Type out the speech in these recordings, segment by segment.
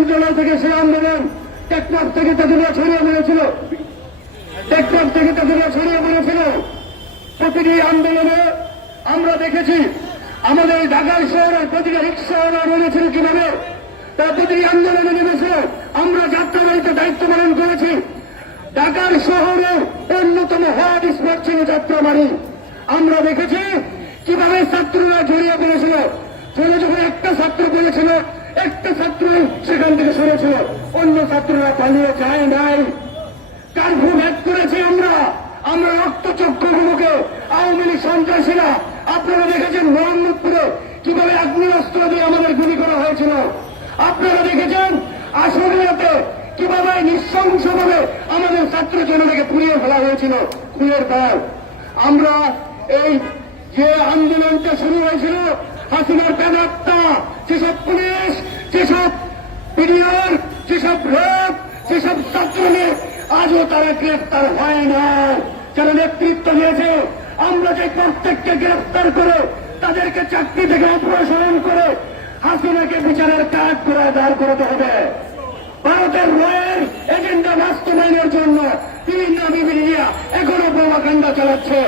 মন্ত্রণালয় থেকে সেই আন্দোলন টেকনাফ থেকে তেঁতুলিয়া ছড়িয়ে পড়েছিল, টেকনাফ থেকে তেঁতুলিয়া ছড়িয়ে পড়েছিল। প্রতিটি আন্দোলনে আমরা দেখেছি আমাদের ঢাকার শহরের প্রতিটি রিক্সাওয়ালা বলেছিল কিভাবে তারা প্রতিটি আন্দোলনে নেমেছে। আমরা যাত্রাবাড়িতে দায়িত্ব পালন করেছি। ঢাকার শহরে অন্যতম হট স্পট ছিল যাত্রাবাড়ি। আমরা দেখেছি কিভাবে ছাত্ররা জড়িয়ে পড়েছিল। ফলে যখন একটা ছাত্র বলেছিল, একটা ছাত্রই সেখান থেকে সরেছিল, অন্য ছাত্ররা পালিয়ে যায় নাই। কার্ফু ভেদ করেছি আমরা রক্তচক্ষুগুলোকে আওয়ামী লীগ সন্ত্রাসীরা। আপনারা দেখেছেন মোহাম্মদপুরে কিভাবে আগ্নেয়াস্ত্র দিয়ে আমাদের গুলি করা হয়েছিল। আপনারা দেখেছেন আশুলিয়াতে কিভাবে নৃশংসভাবে আমাদের ছাত্র জনতাকে পুড়িয়ে ফেলা হয়েছিল খুনের পর। আমরা এই যে আন্দোলনটা শুরু হয়েছিল হাসিনার বেনাত্তা, যেসব পুলিশ, যেসব পিডিআর, যেসব র্যাব, যেসব ছাত্রলীগ আজও তারা গ্রেফতার হয় না। যারা নেতৃত্ব দিয়েছে আমরা যে প্রত্যেককে গ্রেফতার করে তাদেরকে চাকরি থেকে অপসারণ করে হাসিনাকে বিচারের কাজ করে দাঁড় করাতে হবে। ভারতের রয়ের এজেন্ডা বাস্তবায়নের জন্য বিভিন্ন মিডিয়া এখনো প্রপাগান্ডা চালাচ্ছে।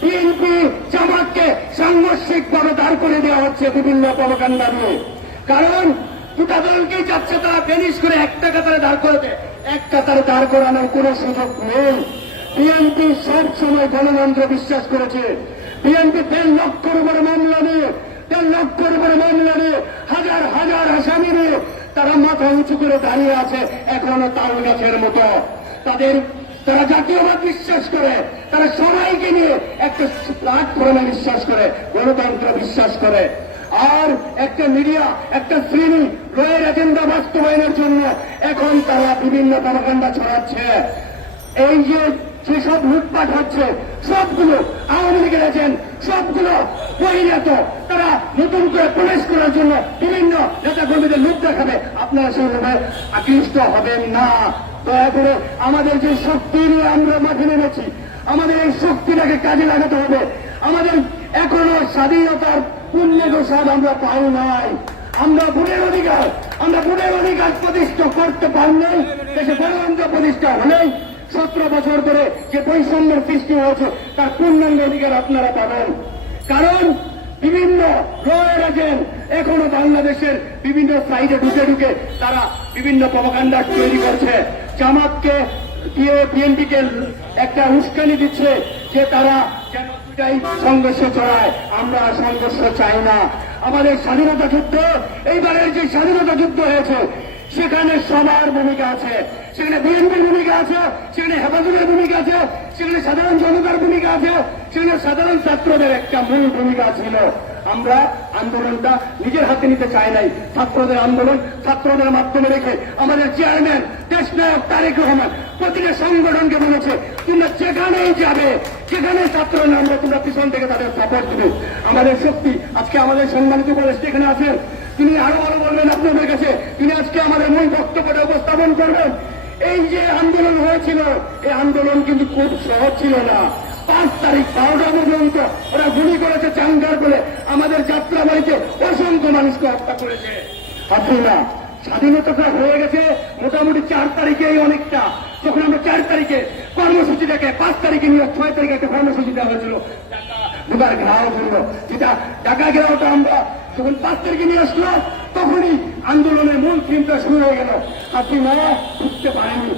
বিএনপি জামাতকে সাংঘর্ষিকভাবে দাঁড় করে দেওয়া হচ্ছে বিভিন্ন প্রপাগান্ডা দিয়ে। কারণ দুটা দলকেই যাচ্ছে তারা বেনিশ করে একটা কাতারে দাঁড় করাতে, এক কাতারে দাঁড় করানোর কোন সুযোগ নেই। বিএনপি সব সময় গণতন্ত্র বিশ্বাস করেছে। বিএনপি 3 লক্ষের উপরে মামলা নিয়ে, 3 লক্ষের উপরে মামলা নিয়ে, হাজার হাজার আসামি নিয়ে তারা মাথা উঁচু করে দাঁড়িয়ে আছে এখনো তাল গাছের মতো। তারা জাতীয়বাদ বিশ্বাস করে, তারা সবাইকে নিয়ে একটা প্ল্যাটফর্মে বিশ্বাস করে, গণতন্ত্র বিশ্বাস করে। আর একটা মিডিয়া, একটা শ্রেণী রয়ের এজেন্ডা বাস্তবায়নের জন্য এখন তারা বিভিন্ন প্রপাগান্ডা ছড়াচ্ছে। এই যে যেসব লুটপাট হচ্ছে সবগুলো আওয়ামী লীগের এজেন্ট, সবগুলো বহিরাগত। তারা নতুন করে প্রবেশ করার জন্য বিভিন্ন নেতা কর্মীদের লোক দেখাবে। আপনারা সেইভাবে আকৃষ্ট হবেন না। দয়া করে আমাদের যে শক্তি নিয়ে আমরা মাঠে নেমেছি, আমাদের এই শক্তিটাকে কাজে লাগাতে হবে। আমাদের এখনো স্বাধীনতার পূর্ণাঙ্গ স্বাদ আমরা পাই নাই। আমরা ভোটের অধিকার প্রতিষ্ঠা করতে পারলেই, দেশে গণতন্ত্র প্রতিষ্ঠা হলেই 17 বছর ধরে যে বৈষম্যের সৃষ্টি হয়েছে তার পূর্ণাঙ্গ অধিকার আপনারা পাবেন। কারণ বিভিন্ন রয়ের এজেন্ট এখনো বাংলাদেশের বিভিন্ন সাইডে ঢুকে তারা বিভিন্ন প্রপাগান্ডা তৈরি করছে। জামাতকে দিয়ে বিএনপিকে একটা উস্কানি দিচ্ছে যে তারা যেন দুটাই সংঘর্ষে চড়ায়। আমরা সংঘর্ষ চাই না। আমাদের স্বাধীনতা যুদ্ধ, এইবারের যে স্বাধীনতা যুদ্ধ হয়েছে সেখানে সবার ভূমিকা আছে। সেখানে বিএনপির ভূমিকা আছে, সেখানে হেফাজতের ভূমিকা আছে, সেখানে সাধারণ জনতার ভূমিকা আছে, সেখানে সাধারণ ছাত্রদের একটা মূল ভূমিকা ছিল। আমরা আন্দোলনটা নিজের হাতে নিতে চাই নাই। ছাত্রদের আন্দোলন ছাত্রদের মাধ্যমে রেখে আমাদের চেয়ারম্যান দেশনায়ক তারেক রহমান প্রতিটা সংগঠনকে বলেছে, তোমরা যেখানেই যাবে, যেখানে ছাত্র নামবে তোমরা পিছন থেকে তাদের সাপোর্ট দেবে। আমাদের শক্তি আজকে আমাদের সম্মানিত উপদেষ্টা এখানে আছেন, তিনি আরো ভালো বলবেন আপনাদের কাছে। তিনি আজকে আমাদের মূল বক্তব্যটা উপস্থাপন করবেন। এই যে আন্দোলন হয়েছিল, এই আন্দোলন কিন্তু খুব সহজ ছিল না। 5 তারিখ 12টা পর্যন্ত ওরা গুলি করেছে, চাঙ্গার বলে আমাদের যাত্রাবাড়িতে অসংখ্য মানুষকে হত্যা করেছে। হাসিনা স্বাধীনতাটা হয়ে গেছে মোটামুটি 4 তারিখেই অনেকটা। যখন আমরা 4 তারিখে কর্মসূচি দেখে 5 তারিখে নিয়ে 6 তারিখে একটা কর্মসূচি দেওয়া হয়েছিল ঢাকা ঘেরাও জন্য, যেটা ঢাকা ঘেরাওটা আমরা যখন 5 তারিখে নিয়ে আসলো তখনই আন্দোলনের মূল থিমটা শুরু হয়ে গেল। হাসিনা বুঝতে পারেনি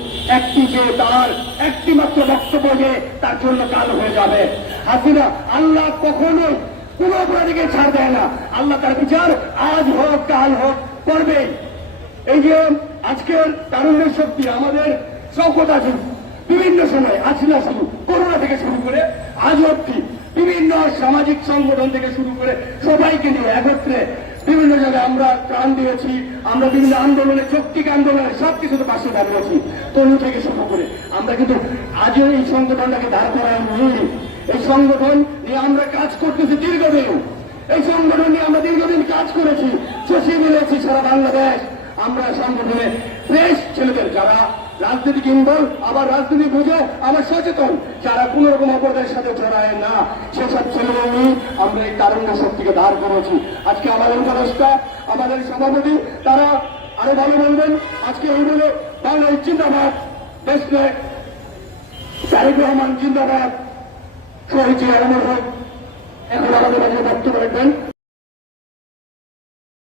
একটি মাত্র বক্তব্য যে তার জন্য কাল হয়ে যাবে। হাসিনা আল্লাহ কখনোই কোন অপরাধীকে ছাড় দেয় না। আল্লাহ তার বিচার আজ হোক কাল হোক করবেই। এই যে আজকের তারুণ্যের শক্তি আমাদের শওকত আছে বিভিন্ন সময়, আজ না শুধু করোনা থেকে শুরু করে আজ অব্দি বিভিন্ন সামাজিক সংগঠন থেকে শুরু করে সবাইকে নিয়ে একত্রে বিভিন্ন জায়গায় আমরা প্রাণ দিয়েছি। আমরা বিভিন্ন আন্দোলনে, যৌক্তিক আন্দোলনে সবকিছুতে পাশে দাঁড়িয়েছি তরুণ থেকে শুরু করে। আমরা কিন্তু আজও এই সংগঠনটাকে দাঁড় করায় নিই। এই সংগঠন নিয়ে আমরা কাজ করতেছি দীর্ঘদিন। এই সংগঠন নিয়ে আমরা দীর্ঘদিন কাজ করেছি, চষে মিলেছি সারা বাংলাদেশ। আমরা সংগঠনে ফ্রেশ ছেলেদের, যারা রাজনীতি কিনবল, আবার রাজনীতি বুঝে, আবার সচেতন, যারা কোন রকম অপরাধের সাথে জড়ায় না, সেসব ছেলেদের নিয়ে আমরা এই তারুণ্য শক্তিকে দাঁড় করেছি। আজকে আমাদের উপদেষ্টা, আমাদের সভাপতি, তারা আরো ভালো বলবেন। আজকে এই বলে বাংলাদেশ জিন্দাবাদ, দেশে তারেক রহমান জিন্দাবাদ, শহীদ জিয়া অমর হোক। এখন আমাদের মাঝে বক্তব্য রাখবেন